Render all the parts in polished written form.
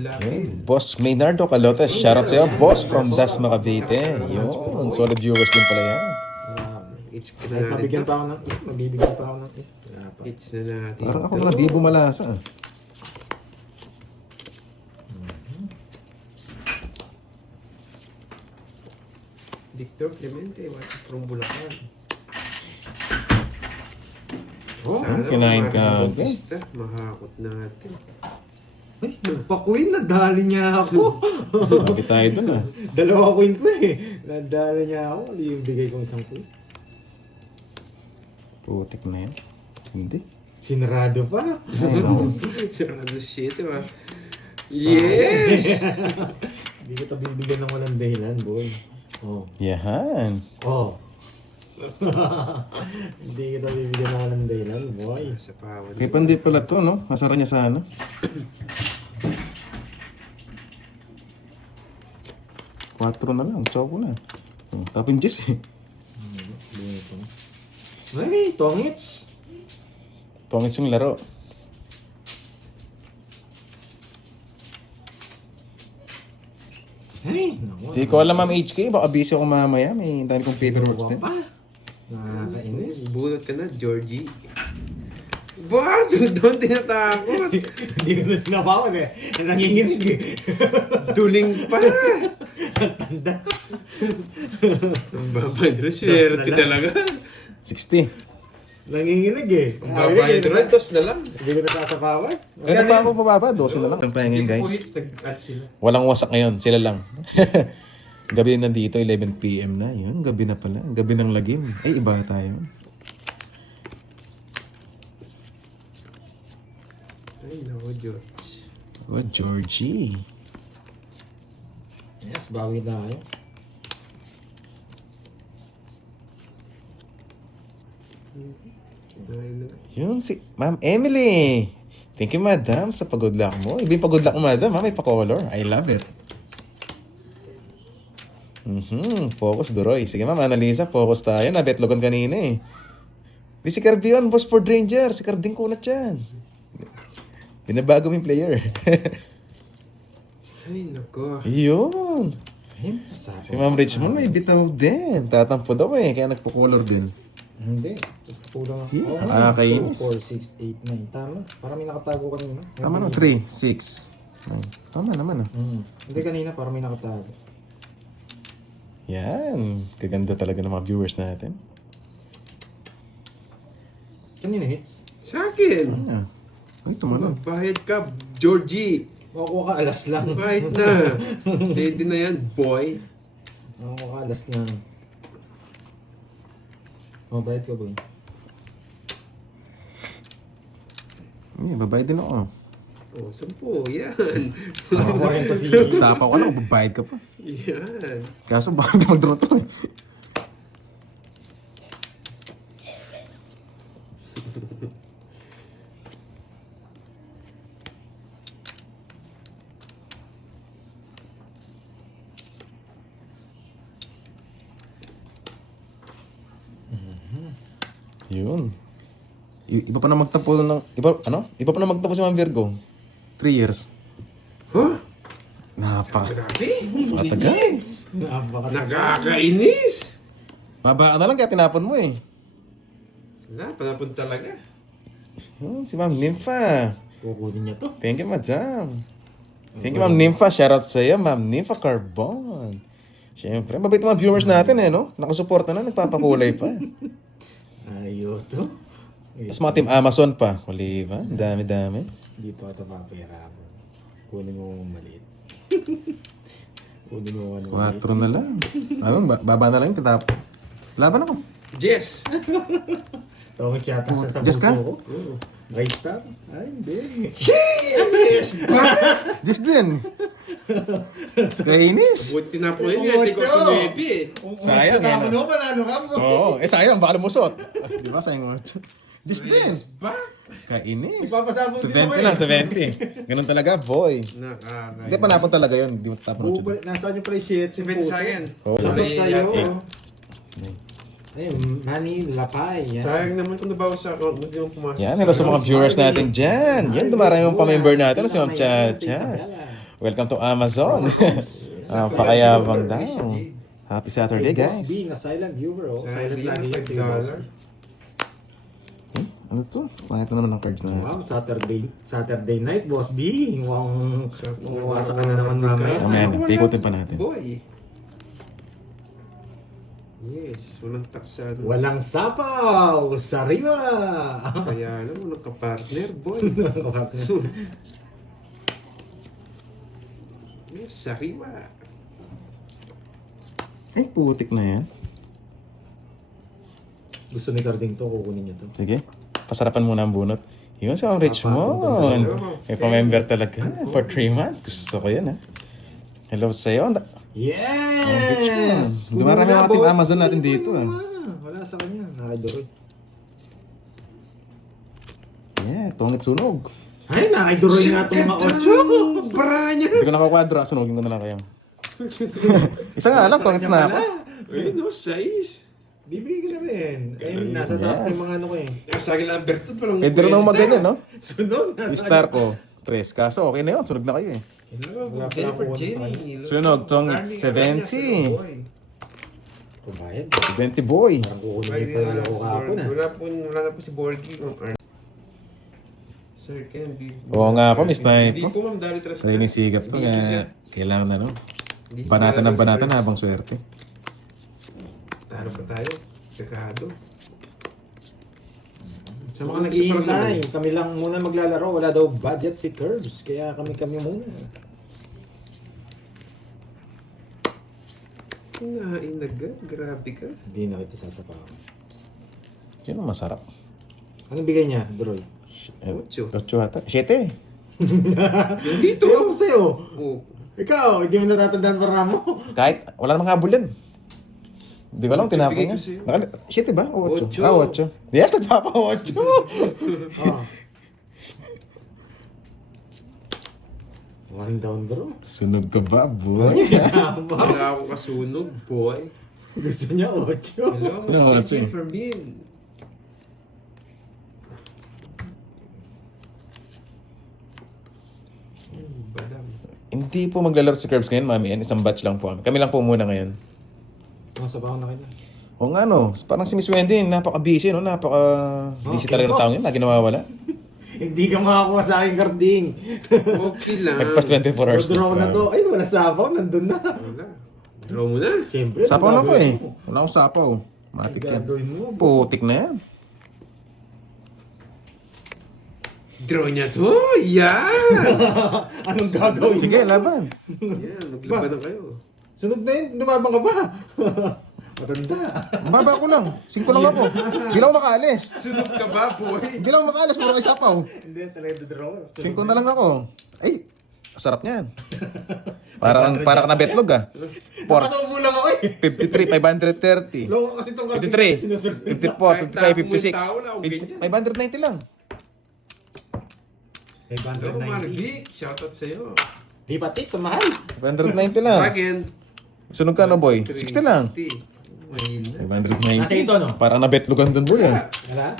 Yun, Boss Maynardo Calotes, shoutout sa'yo, boss from Dasma Cavite. Yun, solid viewers din pala yan. It's Kahit mabigyan pa ako ng is, mabibigyan pa ako ng is. Wala pa. It's na natin. Parang ako nga di bumalasa. Victor Clemente, watch from Bulacan. Saan kinain ka? Mahakot natin. Ay, nagpa-queen, nadali niya ako. Lagi tayo dun ah. Dalawa queen ko eh. Nadali niya ako. Hindi yung bigay kong isang queen. Putik na yan. Hindi. Sinarado pa. Sarado shit, diba? Yes! Hindi kita bibigyan ng walang dahilan, boy. Oh. Yahan. Oh. Hindi kita bibigyan ng walang dahilan, boy. Sa pawan. Kaya pandi pala to, no? Masara niya sana. Quatro na lang, choco na. Tapin Jess eh. Ay, tongits. Pangit yung laro. Ay, naku. Hindi ko alam, Ma'am HK. Baka busy ako mamaya. May dami kong paperwork din. Pa. Nakakainis. Bunot ka na, Georgie. Ba? Doon tinatakot. Hindi ko na sinabawan eh. Nanginginig eh. Duling pa. Tanda. Ang baba nyo, swerte talaga. 60. Nanginginig eh. Ang baba nyo, dos na lang. Hindi ko nasasabawan. Kaya pa ako pababa. 12 na lang. Ang ngayon, guys. Hits, nag-add sila. Walang wasak ngayon. Sila lang. Gabi na dito. 11 PM na. Yun, gabi na pala. Gabi ng lagim. Ay, iba tayo. Ay, naku, George. Oh, Georgie. Yes, bawi tayo. Yun si Ma'am Emily. Thank you, madam, sa pagod luck mo. Ibig pagod luck mo, madam. May pa-color. I love it. Focus, Duroy. Sige, ma'am, Annalisa, focus tayo. Nabetlogan kanina eh. Di si Carbion, boss for Ranger. Si Carding kunat yan. Binabago mo yung player. Ay, naku. Yun. Sapo. Si Ma'am Richmond may bitaw din. Tatampo daw eh, kaya nagpo-color din. Hindi. Kulang ako. Yeah, nakakainis. 2, 4, 6, 8, 9. Tama. Parang may nakatago kanina. Tama na, 3, 6. Tama naman ah. Hindi kanina, parang may nakatago. Yan. Kaganda talaga ng mga viewers natin. Kanina hits? Sa akin. Ah. Ay, tumalon. Bahid ka, Georgie. Makukuha ka alas lang. Bahid na. Ready na yan, boy. Makukuha ka alas lang. Mabait ka, boy. Ay, babayad din ako. Oh, 10. Yan. Makakuha si... Sapaw ka lang, babayad ka pa. Yan. Kaso baka hindi mag-draw to eh. Yun. Iba pa na magtapo ng... Iba pa na magtapo si Ma'am Virgo. 3 years. Huh? Napaka-tagal. Grabe. Nakakainis. Mabaka na lang kaya tinapon mo eh. Wala, panapon talaga. Si Ma'am Nympha. Kukunin niya to. Thank you, madam. Thank you, Ma'am Nympha. Shoutout sa iyo, Ma'am Nympha Carbon. Siyempre, mabait mga viewers natin eh, no? Nakasuporta na, nagpapakulay pa. Ayaw to. Tapos mga team Amazon pa. Huli ba? Ang dami-dami. Dito ka ito papahirapan. Kunin mo maliit. Kunin mo ano. 4 na lang. Ayun, baba na lang yung tatap. Laban ako. Jess. Tawag siya ata sa Just ka? puso ko. Right stop? Ay, hindi. Yes! Just din. Kainis. Buti na po yun. Hindi ko sa 9 eh. Sayang eh. Ano, panalo ka mo. Oo. Sayang. Baka lumusot. Di ba? Sayang mo. Just din. Yes, ba? Kainis. Ipapasabog din 70 ako eh. lang, 70. Ganun talaga, boy. Nakakainis. Hindi, panapon talaga yun. Hindi mo tapon mo siya. Nasaan yung pre-shit? Si Ben sa akin. Oo. Sabi sa'yo. Ay, Ay, Manny Lapay. Yan. sayang naman kung nabawas sa account mo, hindi mo pumasok. Yan, hello sa mga viewers natin dyan. Yan, dumarami yung pa-member natin. Si Ma'am Chacha. Welcome to Amazon. Pakayabang daw. Happy Saturday, Boss guys. B, na silent viewer, oh. Sa Silent idea, lagi yan, si Boss B. Ano to? Pakita naman ang cards na yan. Wow, Saturday night, Boss B. Wow, umasa ka na naman Kaya, mamaya. Mamaya, pikutin pa natin. Boy. Yes, walang taksan. Walang sapaw! Sariwa! Kaya alam mo, nagka-partner, boy. Yes, sariwa. Ay, putik na yan. Gusto ni Carding to, kukunin niya to. Sige, pasarapan muna ang bunot. Yun sa Richmond. May pa-member talaga for 3 months. Gusto ko yan, ha. Hello sa'yo. Yes! Dumarami ang ating Amazon natin dito, ah. ah. Wala sa kanya, nakidoroy. Yeah, tungit sunog. Ay, nakidoroy nga itong mga ocho! Bara niya! Hindi ko nakakwadra, sunogin ko na lang kayo. Isa nga lang, tungit na ako. Ay, no, size. Bibigay ko na rin. Ayun, nasa taas Yes. yung mga ano ko eh. Sa akin lang, Berto, parang... Pwede rin ako mag-ganyan, no? Sunog, nasa Star ko, 3. Kaso okay na yun, sunog na kayo eh. Hello, Wala pa Jennifer ako Jenny. Sunog, tong Darling, 70. boy. Kumayad. 20 boy. Parang kukunin Pwede niya pa na ako si kahapon Borgie. ah. Wala na po si Borgie. Sir Ken, di... Oo nga po, Miss Knight. Hindi po, ma'am, dali trust Sa inisigap ko, kaya kailangan na, no? Banatan ng banatan habang swerte. Taro pa tayo. Pekado. Sa mga nag-iintay, kami lang muna maglalaro. Wala daw budget si Curbs. Kaya kami muna. Kinain agad. Grabe ka. Hindi na kita sasapawan. Yun ang masarap. Anong bigay niya, Droy? 8. 8 ata. 7. Dito. Ayaw ko sa'yo. Oh. Ikaw, hindi mo natatandaan para mo. Kahit, wala namang habol yan. Hindi ko alam, Ocho tinapon bigay niya. ko sa'yo. 7 ba? O 8? Ocho. Ah, 8. Yes, nagpapa-8. Ah. One down draw. Sunog ka ba, boy? Wala akong kasunog, boy. Gusto niya 8. Hello, Sino ang ocho? Chicken for me. Badam. Hindi po maglalaro si Curbs ngayon, mami. Yan, isang batch lang po. Kami lang po muna ngayon. Masabaw na kita. O nga, no. Parang si Miss Wendy, napaka-busy, no? Napaka-busy Okay talaga ng po. taong yun. Lagi nawawala. Hindi ka makakuha sa akin, Carding. Okay lang. Nagpas 24 hours. Draw na to. Ay, wala sabaw. Nandun na. Wala. Draw mo na. Siyempre. Sapaw na po gagawin eh. mo? Wala akong sapaw. Matik yan. Gagawin mo. Putik na yan. Draw niya to. Yan. Anong gagawin? Sige, laban. Yan. Maglabanan kayo. Sunod na yun. Lumabang ka pa. Matanda. Baba ko lang. 5 lang ako. Hindi lang ako makaalis. Sunog ka ba, boy? Hindi lang ako makaalis. Puro kay sapaw. Hindi, talaga draw. 5 na lang ako. Ay, sarap niyan. Para ka na betlog ah. Nakasubo lang ako eh. 53, 530. Loko kasi itong 53, sinusunod. 54, 55, 56. 590 lang. Hello, 590. Marvic. Shoutout sa'yo. Lipat it sa mahal. 590 lang. Sa akin. Sunog ka no boy? 60 lang. 60. Mahina. 590. Nasa ito, no? Parang nabetlogan dun boy ah. Wala?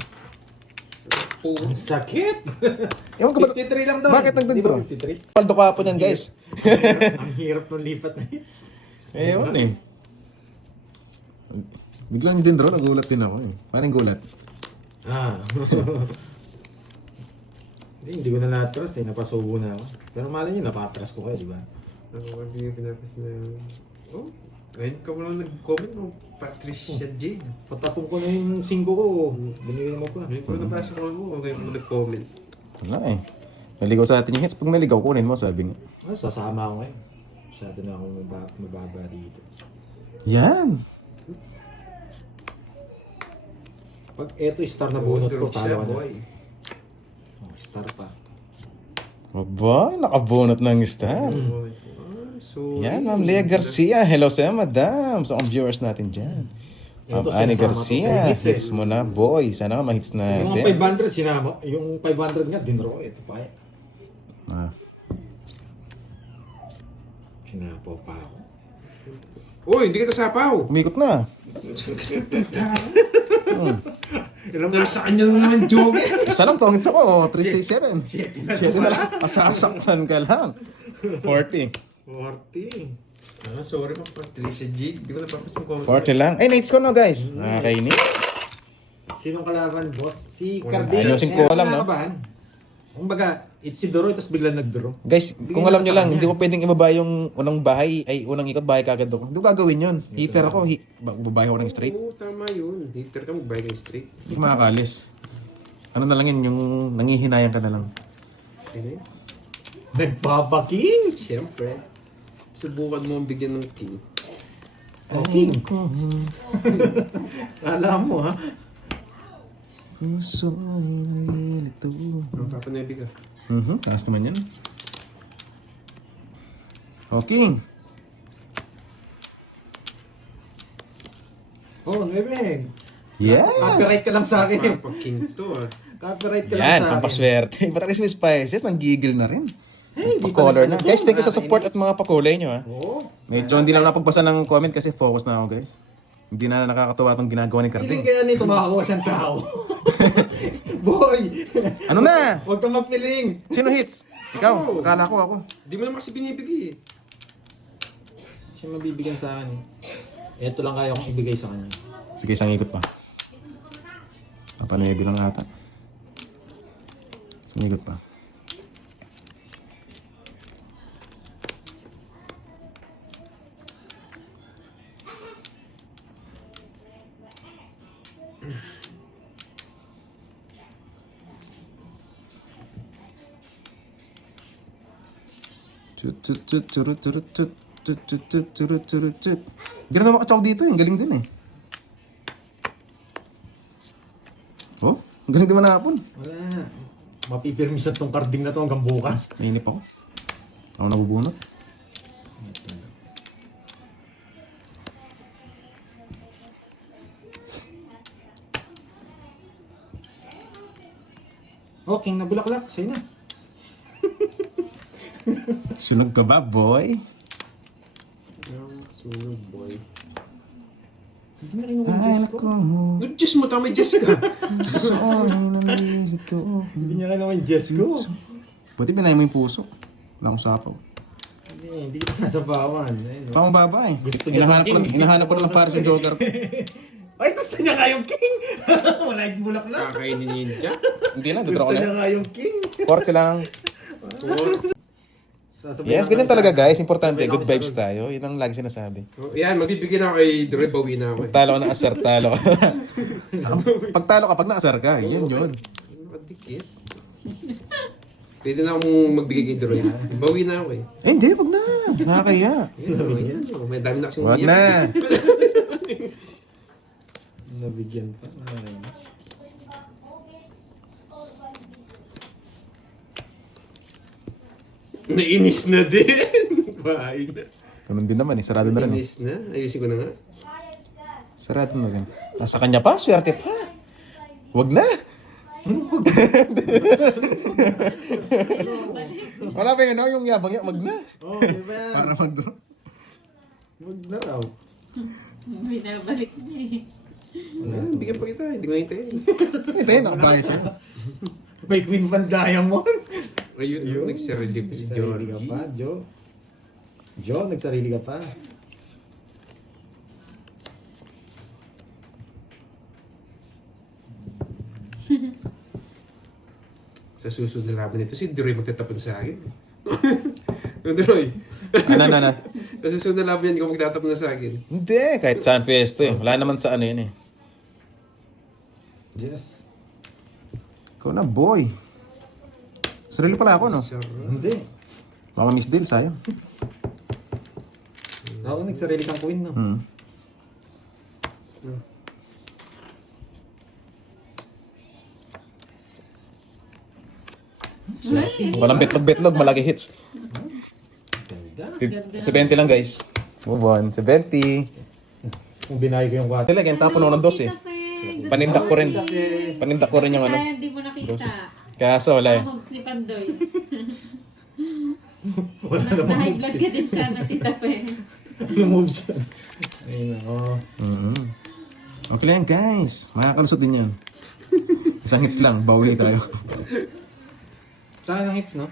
Po. Ang sakit. Ewan ko ba? 53 lang daw. Bakit nagdun Di ba bro? 53? Paldo ka po yan guys. Ang hirap ng lipat na hits. Ewan eh. Biglang din bro, nagulat din ako eh. Paano gulat? Ah. Hindi ko na natras eh. Napasubo na ako. Pero malay nyo, napatras ko kayo, di ba? Ako hindi pinapas na... Oh, ngayon ka mo lang nag-comment mo. Patricia Jane. Patapong ko na yung 5 ko. Binigay mo pa. Ngayon ko nabasa ko mo. Ngayon mo nag-comment. Wala eh. Naligaw sa atin yung hits. Pag naligaw, kunin mo sabi nga. Ah, sasama ako ngayon. Masyado na ako mababa dito. Yan. Pag eto star na bunot ko, Wonder siya, talo ka na. boy. Oh, star pa. Aba, nakabunot ng star. Ah, sorry. Yan, Ma'am Lea Garcia. Hello sa madam. Sa mga viewers natin dyan. Ma'am Ito, Annie sinasama to sa Garcia. hits eh. Hits mo na, boy. Sana ka ma-hits Yung natin. mga 500 sinama. Yung 500 nga, dinro ko. Ito pa eh. Ah. Sinapaw pa ako. Uy, hindi kita sapaw. Umikot na. Nasa kanya lang naman joke. Isa lang tongits ako, 367. 7 na 7 na lang. Masasaktan ka lang. 40. 40. Sorry pa, Patricia G. Di ko napapasin ko. 40 lang. Ay, nights ko no guys. Nakakainis. Sinong kalaban, boss? Si Wala. Cardin. Ayusin ko alam, no? Kumbaga, it's si Doroy, tapos bigla nag-draw. Guys, kung alam nyo lang, hindi ko pwedeng ibaba yung unang bahay, ay unang ikot bahay kagad ako. Hindi ko gagawin yun. Hitter ako, babahay ako ng straight. Oo, tama yun. Hater ka, mag-buy ka straight. Hindi ko makakalis. Ano na lang yun, yung nangihinayang ka na lang. Sige. Nagpapaking! Siyempre. Subukan mo ang bigyan ng king. Oh, king. Alam mo, ha? Puso ay nalilito. Papanebi ka. Taas naman yan. Okay. Oh, 9. Yes! Copyright ka lang sa akin. Pag-king to ah. Copyright ka lang Yan, sa akin. pampaswerte. Ba't kasi may spices, nanggigil na rin. Hey, di Pa-color pa na. Guys, thank you sa support at mga pakulay nyo ha. Oo. Medyo hindi lang napagbasa ng comment kasi focus na ako guys. Hindi na nakakatuwa itong ginagawa ni Feeling Carding. kaya nito makakuha siyang tao. Boy! Ano na? Huwag kang mag-feeling. Sino hits? Ikaw? Ako. Akala ko ako. Di mo naman kasi binibigay eh. Siya mabibigyan sa akin. Ito lang kaya kong ibigay sa kanya. Sige, isang ikot pa. Papanebi lang ata. Isang ikot pa. Hindi na makatsaw dito eh. Ang galing din eh. Oh, ang galing din manapon. Wala. Mapipirmisan tong carding na to hanggang bukas. Nainip ako. Ako nabubunot. Oh, king na bulaklak. Sa'yo na. Sunog ka ba, boy? Sunog boy. Hindi na rin ako Ay, Diyos nako. ko. Nag-Diyos mo, tama Diyos ka. Puso ay namilig ko. Hindi niya rin naman Diyos ko. Buti pinay mo yung puso. Wala akong sapaw. Hindi kita sasapawan. Ayun, oh. Pang baba eh. Gusto niya ng king. Hinahanap ko lang para sa Joker. Ay, gusto niya nga yung king! Wala yung bulaklak. Kakainin niya yun dyan. Hindi lang, Gusto tudraw ko na niya yan. nga yung king. Forte lang. Yes, ganyan talaga guys. Importante, good vibes tayo. Yun ang lagi sinasabi. Oh, yan, magbibigyan ako kay Dre, bawi na ako eh. Talo ka ng asar, talo ka. Pag talo ka, pag naasar ka, yan yun. Nakadikit. Pwede na akong magbigay kay Dre. Bawi na ako eh. Eh, hindi, wag na. Nakakaya. Yan, oh, may dami na kasing Wag umiyak. na. Nabigyan pa. Ay. Nainis na din. Bahay na. Ganun din naman eh, sarado na rin. Eh. Nainis na. Ayusin ko na nga. Sarado na rin. Nasa kanya pa, swerte pa. Wag na. Wala ba yun, no? Yung yabang yan, wag na. Oh, di ba yan? Para mag-draw. Wag na raw. Binabalik niya eh. Ayan, bigyan pa kita. Hindi ko hintayin. Ito yun, nakabayas yun. May Queen Van Diamond. Ayun, nagsirelieve si Nagsarili ka Georgie. pa, Joe. Joe, nagsarili ka pa. Sa susunod na laban nito, si Droy magtatapon sa akin. Yung Droy. Ano. Sa susunod na laban yan, hindi ko magtatapon na sa akin. Hindi, kahit saan pwesto eh. Wala naman sa ano yun eh. Yes. Ikaw na, boy. Sarili pala ako, no? Sarap. Hindi. Baka miss deal, sayang. Ako nagsarili kang queen, no? Hmm. Walang betlog-betlog, malaki hits. Ganda. 70 lang guys. Move on, 70. Kung binayag ko yung 4. Talaga, yung tapon ako ng dos eh. Panindak ko rin. Panindak ko rin yung ano. Sayang hindi mo nakita. Kaso wala eh. Moves ni Pandoy. Wala namang Na-high moves. blood ka din sana, Tita Pe. Ano moves yan? Ayun ako. Okay lang yan, guys. Makakalusot din yan. Isang hits lang, bawi tayo. Saan ang hits, no?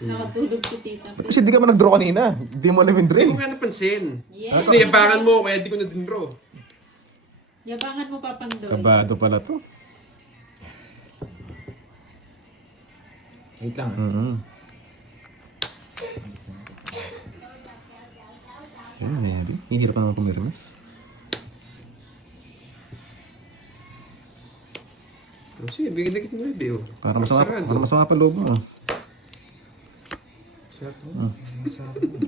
Nakatulog si tita. Kasi di ka man nag-draw kanina. Di mo alam yung Hindi drain. ko nga napansin. Yes. Tapos niyabangan mo, kaya di ko na dinro. Yabangan mo pa, Pandoy. Kabado pala to. Wait lang. Ayun, maybe. Hihirap ka naman pumirmas. Sige, bigyan-dikit mo yung Para masama pa loob mo. Sarado.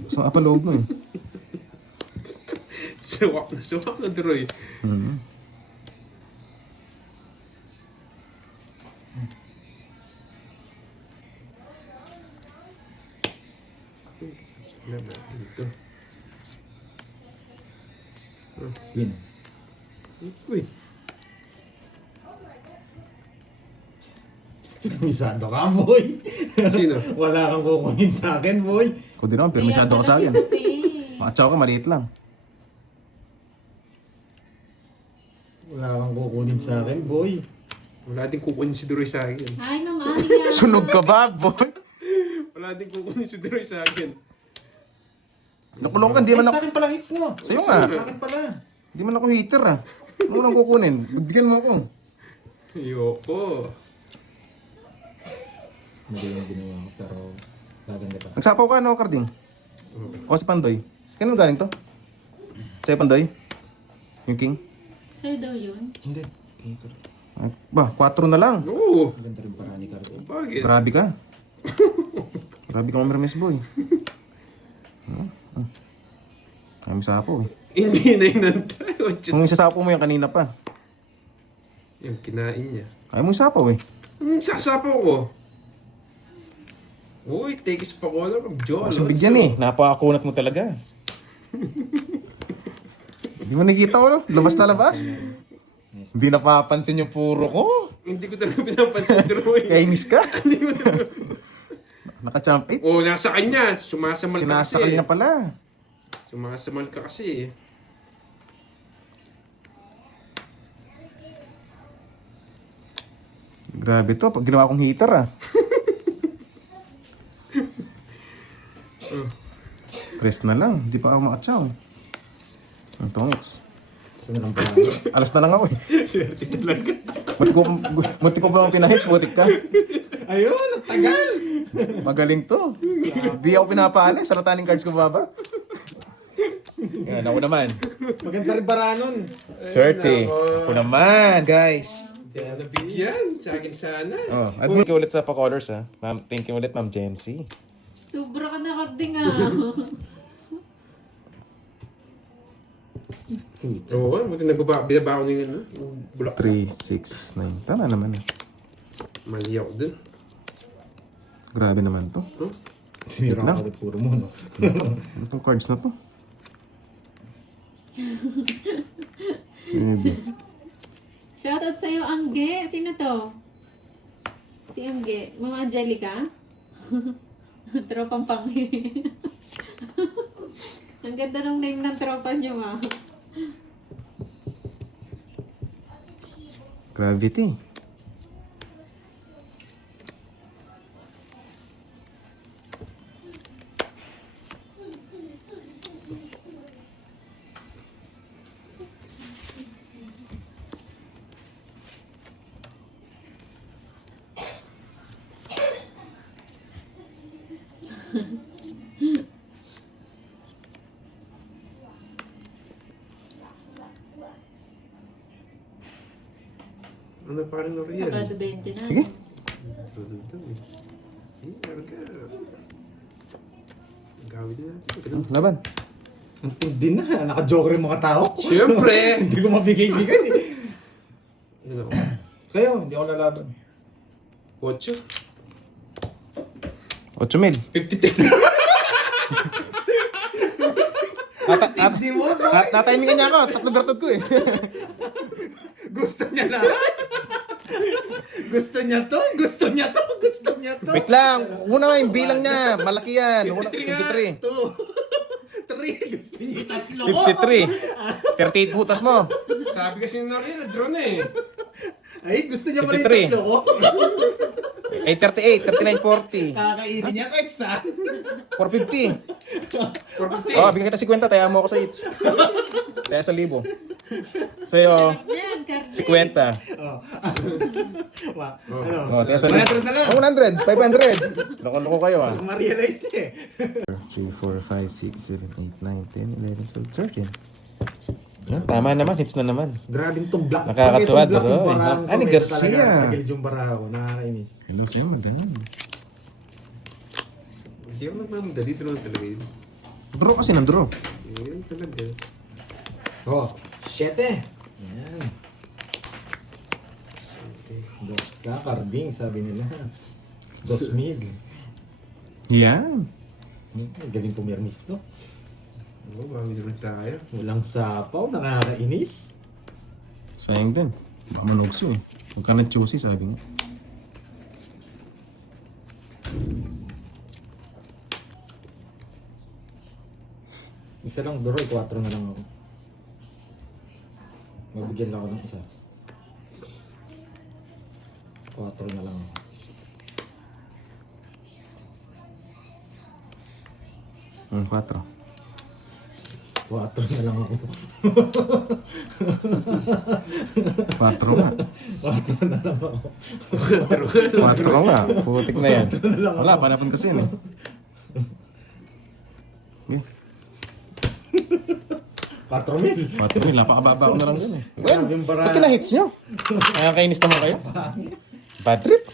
Masama pa loob mo eh. Suwak na Droy. Dito. Win. Uy. Misado ka, boy. Sino? Wala kang kukunin sa akin, boy. Kung di naman, pero masyado ka sa akin. Makatsaw ka, maliit lang. Wala kang kukunin sa akin, boy. Wala din kukunin si Droy sa akin. Hi, Ma'am Alia. Sunog ka ba, boy? Wala din kukunin si Droy sa akin. Nakulong ka, di man Sa ako... akin pala hits mo. Sa'yo nga. Sa akin pala. Di man ako hater ah. Ano mo nang kukunin? Bigyan mo ako. Ayoko. Hindi yung ginawa ko, pero gaganda pa. Nagsapaw ka, no, Carding? O si Pandoy? Kanino galing to? Sa'yo, Pandoy? Yung king? Sa'yo daw yun. Hindi. Ay, ba, 4 na lang. Oo. Ganda rin para ni Cardo. Bakit? Grabe ka. Grabe ka mamirmes, boy. Kaya may sapaw eh. Hindi na inantay. Kung isasapaw mo yung kanina pa. Yung kinain niya. Ayaw mo isapaw eh. Sasapaw ko. Uy, take is pa ko lang. Kasi bigyan eh. Napakakunat mo talaga. Hindi mo nakikita ko, no? Labas na labas. Hindi napapansin yung puro ko. Hindi ko talaga pinapansin Droy. Kainis ka. Naka-champ 8. Oh, nasa kanya. Sumasamal ka kasi. Sinasakal niya pala. Sumasamal ka kasi. Grabe to. Pag ginawa kong heater ah. Rest na lang. Hindi pa ako makatsaw. Ang tongits. Gusto na lang pala. Alas na lang ako eh. Swerte talaga. Muti ko ba akong pinahits? Butik ka. Ayun, ang tagal! Magaling to. Di ako pinapaalis. Sa rataning cards ko baba. Yan, ako naman. Maganda rin para nun. 30. Ako naman, guys. Hindi na nabigyan. Sa akin sana. Oh, at thank you ulit sa pa-colors ha. Ma'am, thank you ulit, Ma'am Jency. Sobra ka na, Carding ah. Oo, buti binaba ko ng ano. Bulak. 3, 6, 9. Tama naman eh. Mali ako dun. Grabe naman to. Sinira lang. ka ulit puro mo, no? Ano tong cards na to? Sige. Shoutout sa'yo, Angge. Sino to? Si Angge. Mama Angelica? Tropang panghi. Ang ganda ng name ng tropa niyo, ma. Gravity. Ano pa rin Noriel? Pagkado 20 na. Sige. Tulog daw eh. Meron ka. Gawin na natin. Ganun. Laban. Ang tindi na. Naka-joker yung mga tao. Siyempre! Hindi ko mabigay-bigay. Ano ako? Kayo, hindi ako lalaban. 8? 8 mil. 53. Hindi mo, Natimingan niya ako. Sakto bertod ko eh. Gusto niya lahat. Gusto niya to. Gusto niya to. Gusto niya to. Wait lang. Una nga yung bilang niya. Malaki yan. Una, 53. 3. Gusto niya yung tatlo. 53. 38 butas mo. Sabi kasi ni Noriel, drone eh. Ay, gusto niya pa rin 53. tatlo ko. 838, 3940, Kakakainin niya ko, ex, ha? 450. 450. Oh, bigyan kita 50, taya mo ako sa eats. Taya sa 1,000. Sa'yo, Yan, Carding. 50. Oh. Oh, taya sa 100 na lang. 100, 500. Loko-loko kayo ah. Ma-realize niya eh. 3, 4, 5, 6, 7, 8, 9, 10, 11, 12, 13. Tama naman, hits na naman. Grabing tumblak. Nakakatuwa, Pag may tumblak bro. yung barang ko, Ani medyo Garcia. talaga tagilid yung bara ko. Nakakainis. Hello sa'yo, magaling. Hindi ako nagmamadali. Draw talaga yun. Draw kasi ng draw. Yun talaga. Oh, 7. Yan. Dos ka, Carding, sabi nila. 2,000. Yan. Galing pumirmis to. Oo, bawi naman tayo. Walang sapaw, nakakainis. Sayang din. Baka manugso eh. Huwag ka na-choosy, sabi nga. Isa lang Doroy, 4 na lang ako. Mabigyan lang ako ng isa. 4 na lang ako. Hmm, 4. 4 na lang ako. 4 nga. 4 na lang ako. 4 nga. Putik na yan. Wala, panapon kasi yan eh. Okay. 4,000. 4 napakababa ko na lang dun eh. Grabe yung para- Ba't kila hits nyo? Nakakainis naman kayo. Bad trip.